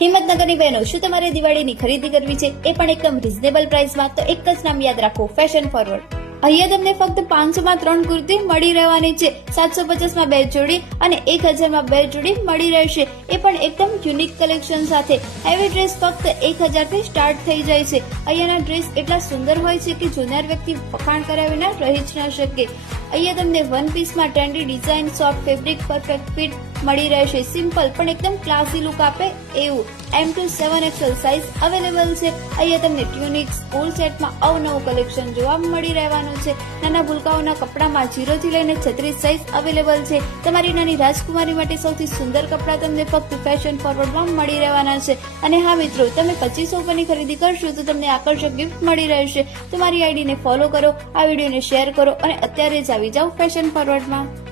હિંમતનગરની બહેનો, શું તમારે દિવાળીની ખરીદી કરવી છે એ પણ એકદમ રીઝનેબલ પ્રાઇસમાં? તો એક જ નામ યાદ રાખો, ફેશન ફોરવર્ડ. અહીંયા તમને ફક્ત 500માં 3 કુર્તી મળી રહેવાની છે, 750માં 2 જોડી અને 1000માં 2 જોડી મળી રહેશે, એ પણ એકદમ યુનિક કલેક્શન સાથે. હેવી ડ્રેસ ફક્ત 1000 થી સ્ટાર્ટ થઈ જાય છે. અહીંયાના ડ્રેસ એટલા સુંદર હોય છે કે જોનાર વ્યક્તિ વખાણ કર્યા વિના રહી જ ના શકે. અહીંયા તમને વન પીસમાં trendy design, soft fabric, perfect fit મળી રહેશે. સિમ્પલ પણ એકદમ ક્લાસી લુક આપે એવું M to 7XL size available છે. અહીંયા તમને ટ્યુનિક, સ્કૂલ સેટમાં અવનવું કલેક્શન જોવા મળી રહેવાનું છે. નાના ભૂલકાઓના કપડામાં 0 થી લઈને 36 સાઇઝ અવેલેબલ છે. તમારી નાની રાજકુમારી માટે સૌથી સુંદર કપડા તમને ફક્ત ફેશન ફોરવર્ડમાં મળી રહેવાના છે. અને હા મિત્રો, તમે 2500 રૂપિયાની ખરીદી કરશો તો તમને આકર્ષક ગિફ્ટ મળી રહેશે. તમારી આઈડીને ફોલો કરો, આ વિડીયોને શેર કરો અને અત્યારે જ આવી જાઓ ફેશન ફોરવર્ડમાં.